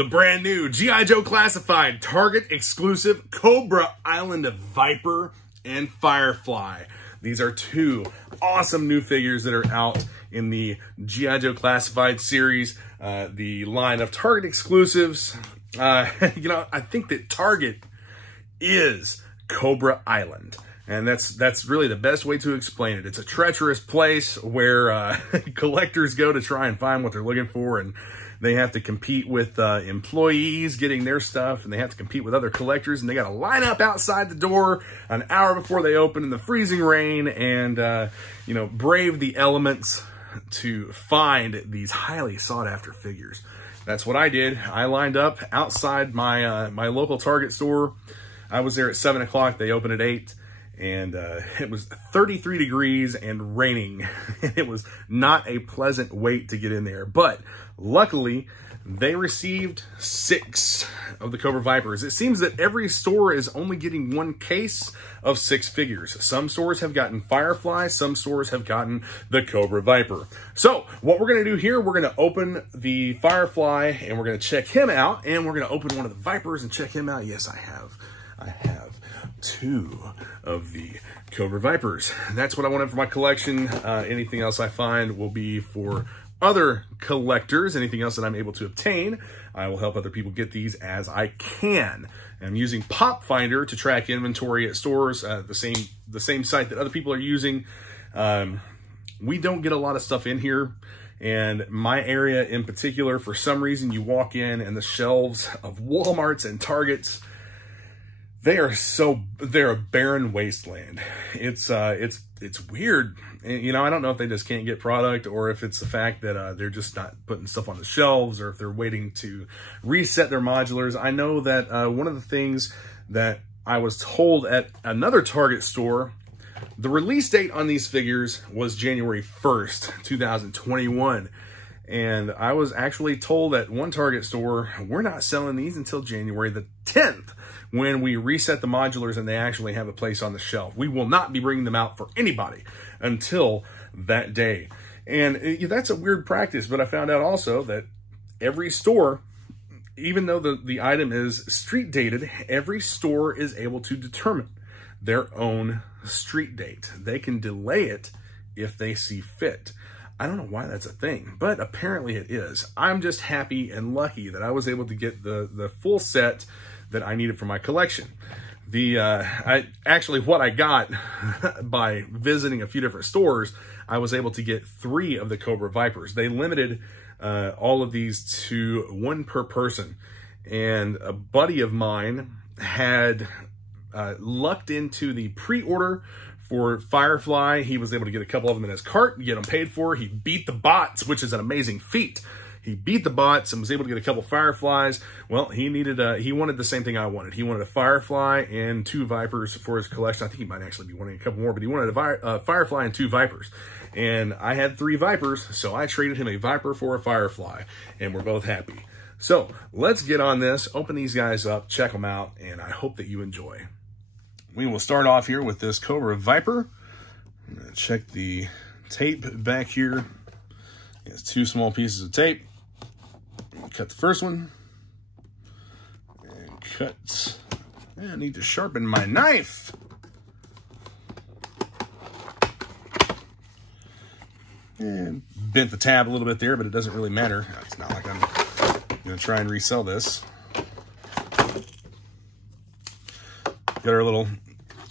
The brand new G.I. Joe Classified Target Exclusive Cobra Island Viper and Firefly. These are two awesome new figures that are out in the G.I. Joe Classified series, the line of Target exclusives. I think that Target is Cobra Island. And that's really the best way to explain it. It's a treacherous place where collectors go to try and find what they're looking for, and they have to compete with employees getting their stuff, and they have to compete with other collectors, and they got to line up outside the door an hour before they open in the freezing rain and, brave the elements to find these highly sought after figures. That's what I did. I lined up outside my my local Target store. I was there at 7 o'clock. They opened at 8. And it was 33 degrees and raining. It was not a pleasant wait to get in there. But luckily, they received 6 of the Cobra Vipers. It seems that every store is only getting 1 case of 6 figures. Some stores have gotten Firefly. Some stores have gotten the Cobra Viper. So what we're going to do here, we're going to open the Firefly and we're going to check him out. And we're going to open one of the Vipers and check him out. Yes, I have 2 of the Cobra Vipers. That's what I wanted for my collection. Anything else I find will be for other collectors. Anything else that I'm able to obtain, I will help other people get these as I can. I'm using Pop Finder to track inventory at stores, the same site that other people are using. We don't get a lot of stuff in here. And my area in particular, for some reason, you walk in and the shelves of Walmarts and Targets, they're a barren wasteland. It's weird. And, I don't know if they just can't get product or if it's the fact that they're just not putting stuff on the shelves or if they're waiting to reset their modulars. I know that one of the things that I was told at another Target store, the release date on these figures was January 1st, 2021. And I was actually told at one Target store, we're not selling these until January the 10th, when we reset the modulars and they actually have a place on the shelf. We will not be bringing them out for anybody until that day. And that's a weird practice, but I found out also that every store, even though the item is street dated, every store is able to determine their own street date. They can delay it if they see fit. I don't know why that's a thing, but apparently it is. I'm just happy and lucky that I was able to get the full set that I needed for my collection. What I got by visiting a few different stores, I was able to get 3 of the Cobra Vipers. They limited all of these to 1 per person. And a buddy of mine had lucked into the pre-order for Firefly. He was able to get a couple of them in his cart, get them paid for. He beat the bots, which is an amazing feat. He beat the bots and was able to get a couple Fireflies. Well, he wanted the same thing I wanted. He wanted a Firefly and 2 Vipers for his collection. I think he might actually be wanting a couple more, but he wanted a Firefly and 2 Vipers. And I had 3 Vipers, so I traded him a Viper for a Firefly, and we're both happy. So let's get on this, open these guys up, check them out, and I hope that you enjoy. We will start off here with this Cobra Viper. I'm going to check the tape back here. It has 2 small pieces of tape. Cut the first one. And cut. I need to sharpen my knife. And bent the tab a little bit there, but it doesn't really matter. It's not like I'm going to try and resell this. Got our little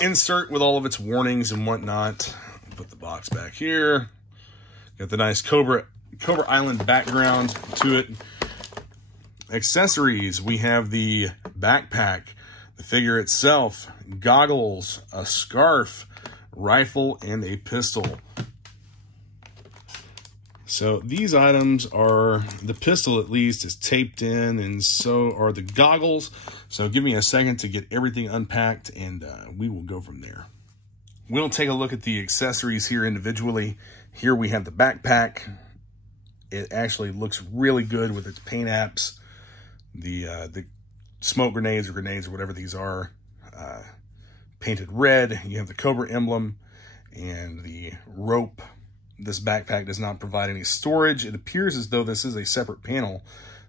insert with all of its warnings and whatnot. Put the box back here. Got the nice Cobra Island background to it. Accessories, we have the backpack, the figure itself, goggles, a scarf, rifle, and a pistol. So these items are, the pistol at least is taped in, and so are the goggles. So give me a second to get everything unpacked, and we will go from there. We'll take a look at the accessories here individually. Here we have the backpack. It actually looks really good with its paint apps. The smoke grenades or whatever these are, painted red. You have the Cobra emblem and the rope. This backpack does not provide any storage. It appears as though this is a separate panel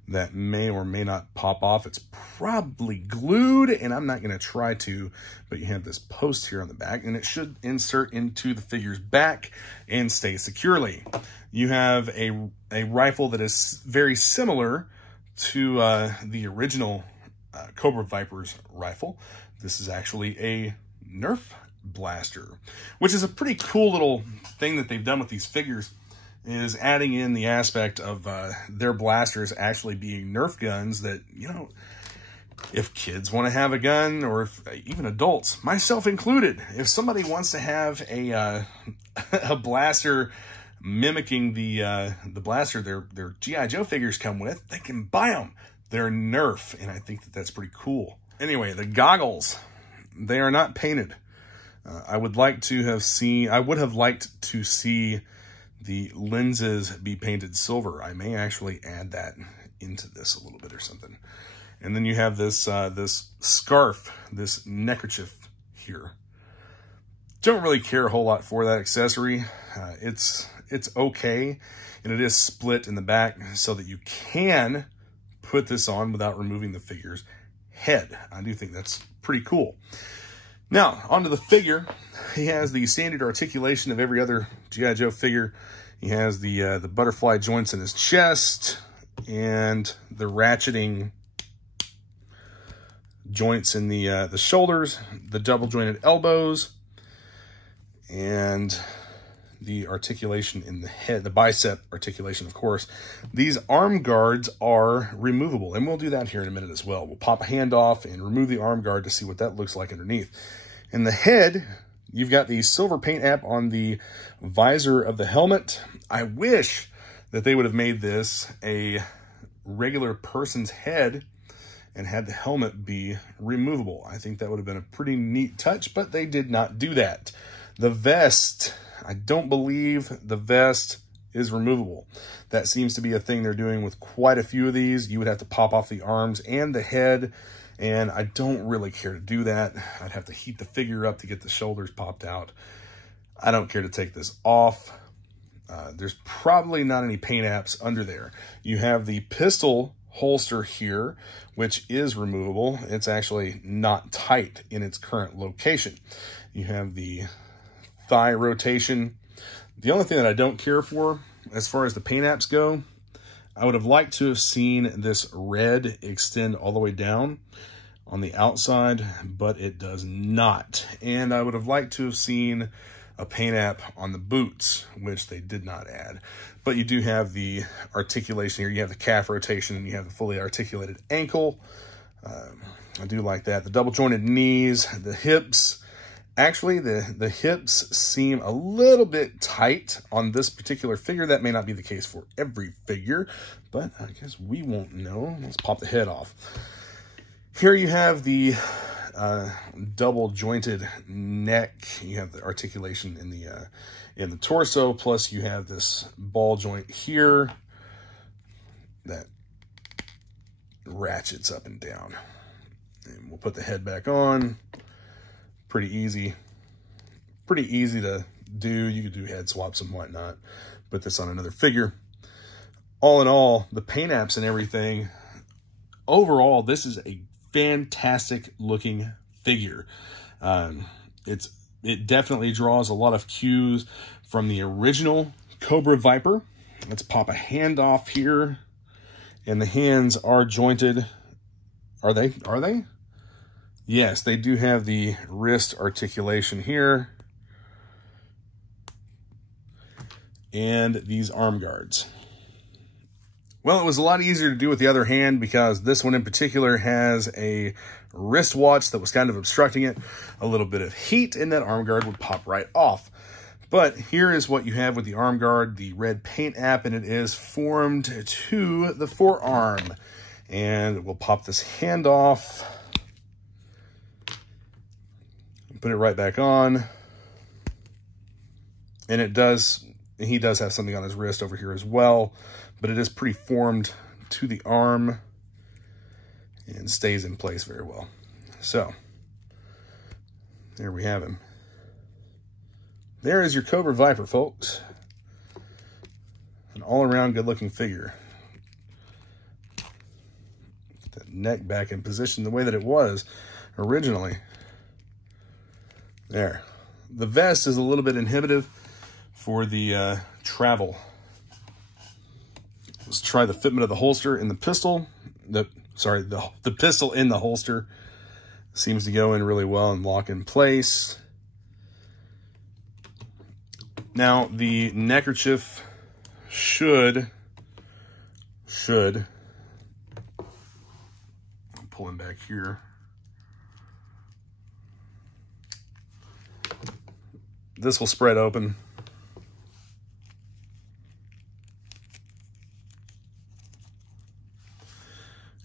that may or may not pop off. It's probably glued, and I'm not going to try to, but you have this post here on the back, and it should insert into the figure's back and stay securely. You have a rifle that is very similar to the original Cobra Viper's rifle. This is actually a Nerf blaster, which is a pretty cool little thing that they've done with these figures, is adding in the aspect of their blasters actually being Nerf guns that, you know, if kids want to have a gun, or if even adults, myself included, if somebody wants to have a blaster mimicking the blaster their G.I.Joe figures come with, they can buy them. They're Nerf, and I think that that's pretty cool. Anyway, the goggles, they are not painted. I would have liked to see the lenses be painted silver. I may actually add that into this a little bit or something. And then you have this this scarf, this neckerchief here. Don't really care a whole lot for that accessory. It's okay, and it is split in the back so that you can put this on without removing the figure's head. I do think that's pretty cool. Now, onto the figure. He has the standard articulation of every other G.I. Joe figure. He has the butterfly joints in his chest and the ratcheting joints in the shoulders, the double jointed elbows, and the articulation in the head, the bicep articulation, of course. These arm guards are removable, and we'll do that here in a minute as well. We'll pop a hand off and remove the arm guard to see what that looks like underneath. In the head, you've got the silver paint app on the visor of the helmet. I wish that they would have made this a regular person's head and had the helmet be removable. I think that would have been a pretty neat touch, but they did not do that. The vest, I don't believe the vest is removable. That seems to be a thing they're doing with quite a few of these. You would have to pop off the arms and the head, and I don't really care to do that. I'd have to heat the figure up to get the shoulders popped out. I don't care to take this off. There's probably not any paint apps under there. You have the pistol holster here, which is removable. It's actually not tight in its current location. You have the thigh rotation. The only thing that I don't care for, as far as the paint apps go, I would have liked to have seen this red extend all the way down on the outside, but it does not. And I would have liked to have seen a paint app on the boots, which they did not add. But you do have the articulation here. You have the calf rotation, and you have the fully articulated ankle. I do like that. The double jointed knees, the hips. Actually, the hips seem a little bit tight on this particular figure. That may not be the case for every figure, but I guess we won't know. Let's pop the head off. Here you have the double jointed neck. You have the articulation in the torso, plus you have this ball joint here that ratchets up and down. And we'll put the head back on. Pretty easy to do. You could do head swaps and whatnot. Put this on another figure. All in all, the paint apps and everything, overall, this is a fantastic looking figure. It definitely draws a lot of cues from the original Cobra Viper. Let's pop a hand off here, and the hands are jointed. Are they? Yes, they do have the wrist articulation here. And these arm guards. Well, it was a lot easier to do with the other hand because this one in particular has a wristwatch that was kind of obstructing it. A little bit of heat and that arm guard would pop right off. But here is what you have with the arm guard, the red paint app, and it is formed to the forearm. And we'll pop this hand off. Put it right back on. And he does have something on his wrist over here as well, but it is pretty formed to the arm and stays in place very well. So there we have him. There is your Cobra Viper, folks. An all-around good-looking figure. that neck back in position the way that it was originally. There. The vest is a little bit inhibitive for the travel. Let's try the fitment of the holster in the pistol. The pistol in the holster seems to go in really well and lock in place. Now the neckerchief should pull him back here. This will spread open.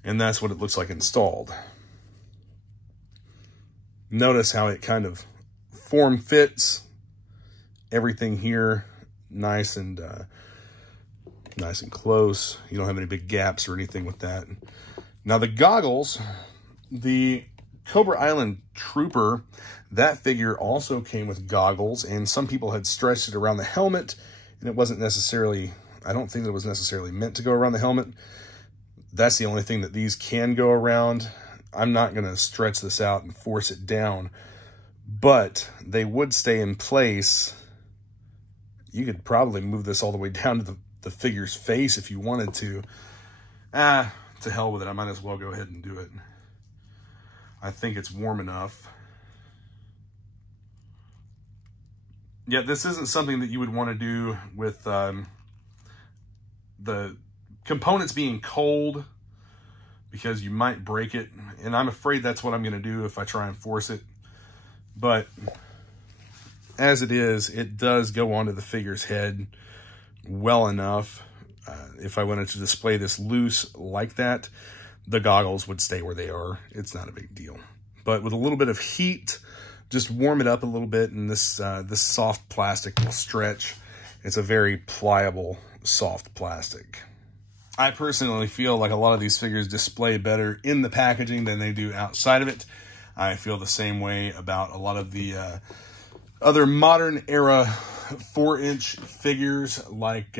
And that's what it looks like installed. Notice how it kind of form fits. Everything here nice and close. You don't have any big gaps or anything with that. Now the goggles, the Cobra Island Trooper, that figure also came with goggles, and some people had stretched it around the helmet, and it wasn't necessarily, I don't think that it was necessarily meant to go around the helmet. That's the only thing that these can go around. I'm not going to stretch this out and force it down, but they would stay in place. You could probably move this all the way down to the figure's face if you wanted to. To hell with it. I might as well go ahead and do it. I think it's warm enough. Yeah, this isn't something that you would want to do with the components being cold, because you might break it. And I'm afraid that's what I'm going to do if I try and force it. But as it is, it does go onto the figure's head well enough. If I wanted to display this loose like that, the goggles would stay where they are. It's not a big deal. But with a little bit of heat, just warm it up a little bit, and this soft plastic will stretch. It's a very pliable, soft plastic. I personally feel like a lot of these figures display better in the packaging than they do outside of it. I feel the same way about a lot of the other modern era 4-inch figures, like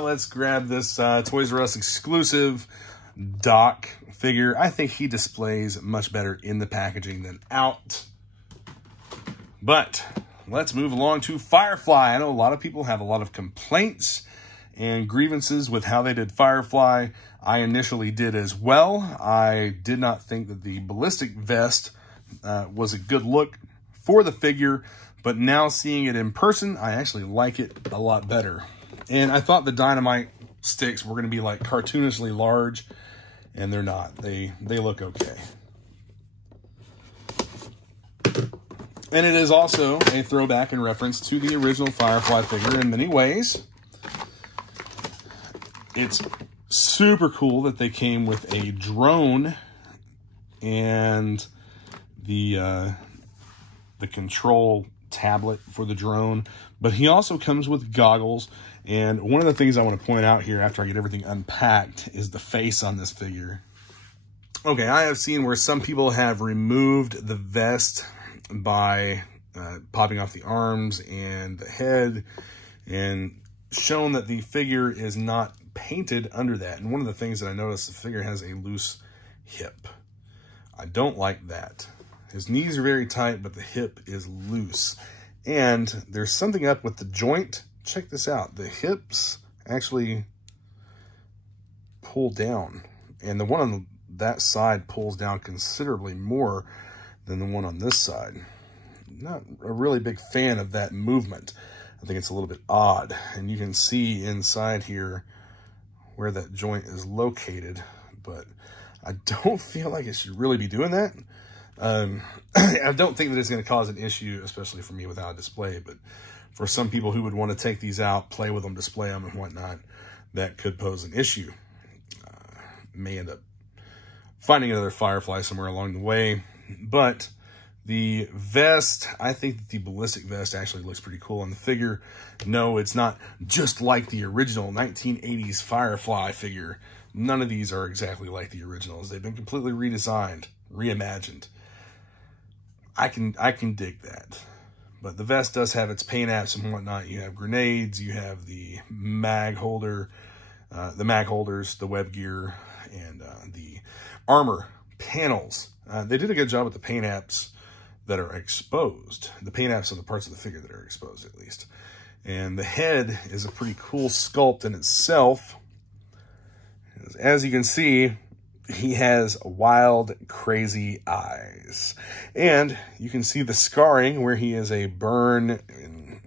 let's grab this Toys R Us exclusive Doc figure. I think he displays much better in the packaging than out. But let's move along to Firefly. I know a lot of people have a lot of complaints and grievances with how they did Firefly. I initially did as well. I did not think that the ballistic vest was a good look for the figure, but now seeing it in person, I actually like it a lot better. And I thought the dynamite sticks were going to be like cartoonishly large, and they're not. They look okay. And it is also a throwback and reference to the original Firefly figure in many ways. It's super cool that they came with a drone and the control tablet for the drone, but he also comes with goggles. And one of the things I want to point out here after I get everything unpacked is the face on this figure. Okay, I have seen where some people have removed the vest by popping off the arms and the head, and shown that the figure is not painted under that. And one of the things that I noticed, the figure has a loose hip. I don't like that. His knees are very tight, but the hip is loose. And there's something up with the joint. Check this out. The hips actually pull down, and the one on that side pulls down considerably more than the one on this side. Not a really big fan of that movement. I think it's a little bit odd, and you can see inside here where that joint is located, but I don't feel like it should really be doing that. I don't think that it's going to cause an issue, especially for me without a display, but for some people who would want to take these out, play with them, display them, and whatnot, that could pose an issue. May end up finding another Firefly somewhere along the way. But the vest, I think that the ballistic vest actually looks pretty cool on the figure. No, it's not just like the original 1980s Firefly figure. None of these are exactly like the originals. They've been completely redesigned, reimagined. I can dig that. But the vest does have its paint apps and whatnot. You have grenades, you have the mag holder. the mag holders, the web gear, and the armor panels. They did a good job with the paint apps that are exposed. The paint apps are the parts of the figure that are exposed, at least. And the head is a pretty cool sculpt in itself. As you can see, he has wild, crazy eyes. And you can see the scarring where he is a burn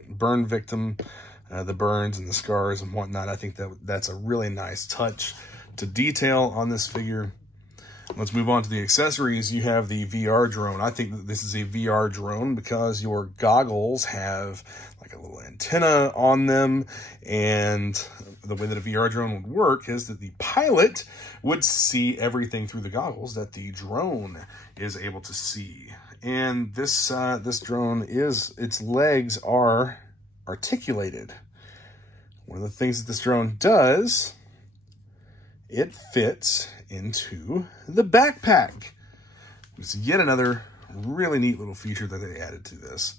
victim, the burns and the scars and whatnot. I think that's a really nice touch to detail on this figure. Let's move on to the accessories. You have the VR drone. I think that this is a VR drone because your goggles have like a little antenna on them, and the way that a VR drone would work is that the pilot would see everything through the goggles that the drone is able to see. And this drone its legs are articulated. One of the things that this drone does, it fits into the backpack. It's yet another really neat little feature that they added to this.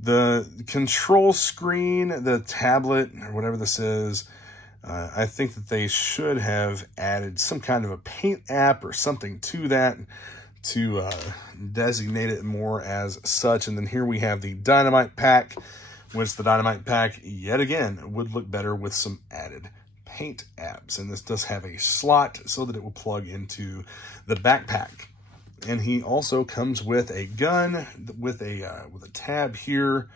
The control screen, the tablet, or whatever this is, I think that they should have added some kind of a paint app or something to that to designate it more as such. And then here we have the Dynamite Pack, which the Dynamite Pack, yet again, would look better with some added paint apps. And this does have a slot so that it will plug into the backpack. And he also comes with a gun with a tab here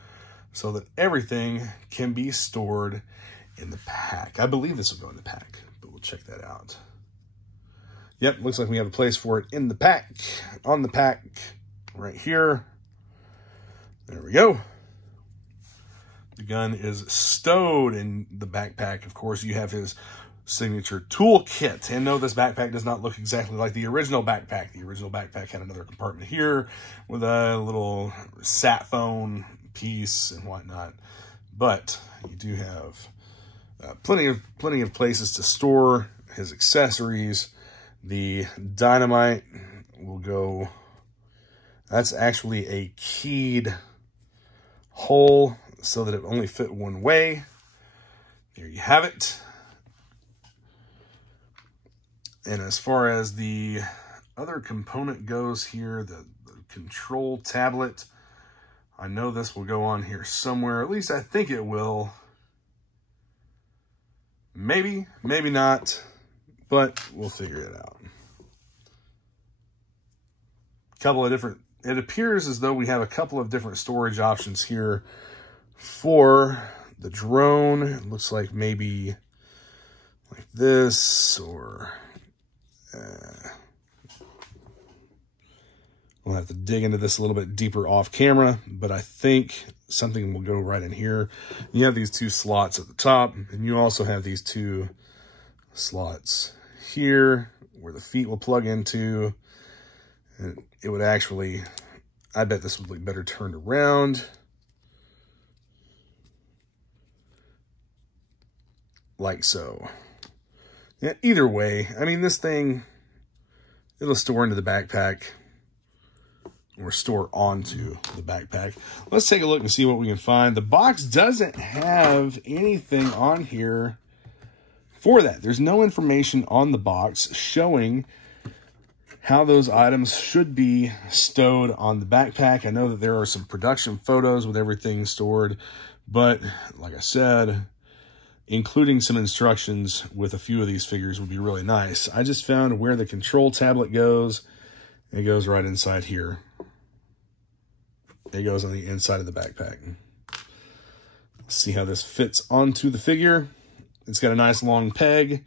so that everything can be stored in the pack. I believe this will go in the pack, but we'll check that out. Yep, looks like we have a place for it in the pack, on the pack, right here. There we go. The gun is stowed in the backpack. Of course, you have his signature toolkit. And no, this backpack does not look exactly like the original backpack. The original backpack had another compartment here with a little sat phone piece and whatnot. But you do have plenty of places to store his accessories. The dynamite will go, that's actually a keyed hole so that it only fit one way. There you have it. And as far as the other component goes here, the control tablet, I know this will go on here somewhere. At least I think it will. Maybe, maybe not, but we'll figure it out. It appears as though we have a couple of different storage options here for the drone. It looks like maybe like this, or we'll have to dig into this a little bit deeper off camera, but I think something will go right in here. You have these two slots at the top, and you also have these two slots here where the feet will plug into. And it would actually, I bet this would look better turned around. Like so. Yeah, either way, I mean, this thing, it'll store into the backpack or store onto the backpack. Let's take a look and see what we can find. The box doesn't have anything on here for that. There's no information on the box showing how those items should be stowed on the backpack. I know that there are some production photos with everything stored, but like I said, including some instructions with a few of these figures would be really nice. I just found where the control tablet goes. It goes right inside here. It goes on the inside of the backpack. Let's see how this fits onto the figure. It's got a nice long peg,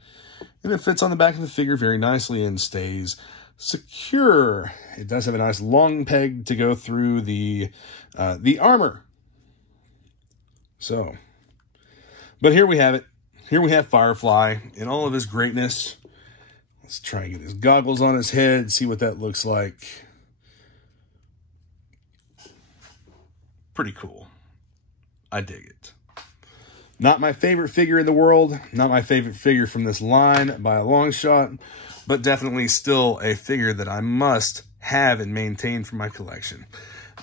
and it fits on the back of the figure very nicely and stays secure. It does have a nice long peg to go through the armor. So, but here we have it. Here we have Firefly in all of his greatness. Let's try and get his goggles on his head, see what that looks like. Pretty cool. I dig it. Not my favorite figure in the world. Not my favorite figure from this line by a long shot, but definitely still a figure that I must have and maintain for my collection.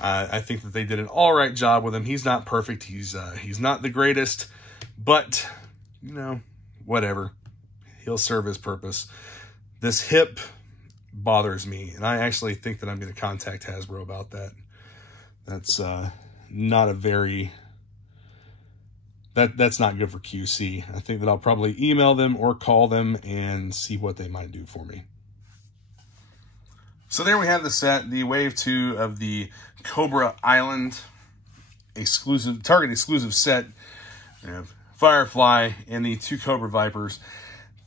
I think that they did an all right job with him. He's not perfect. He's not the greatest, but, you know, whatever. He'll serve his purpose. This hip bothers me, and I actually think that I'm going to contact Hasbro about that. That's not a very... That's not good for QC. I think that I'll probably email them or call them and see what they might do for me. So there we have the set, the Wave 2 of the Cobra Island exclusive, Target exclusive set. You know, Firefly and the 2 Cobra Vipers.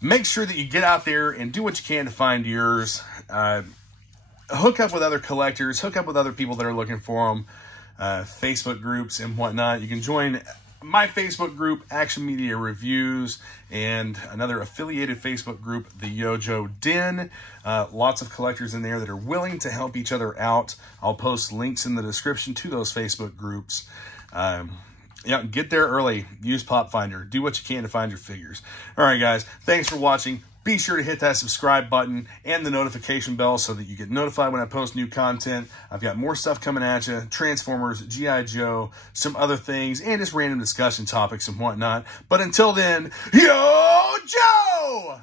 Make sure that you get out there and do what you can to find yours. Hook up with other collectors, hook up with other people that are looking for them, Facebook groups and whatnot. You can join my Facebook group, Action Media Reviews, and another affiliated Facebook group, the Yo-Jo Den. Lots of collectors in there that are willing to help each other out. I'll post links in the description to those Facebook groups. Yeah, get there early. Use Pop Finder. Do what you can to find your figures. All right, guys. Thanks for watching. Be sure to hit that subscribe button and the notification bell so that you get notified when I post new content. I've got more stuff coming at you. Transformers, G.I. Joe, some other things, and just random discussion topics and whatnot. But until then, Yo, Joe!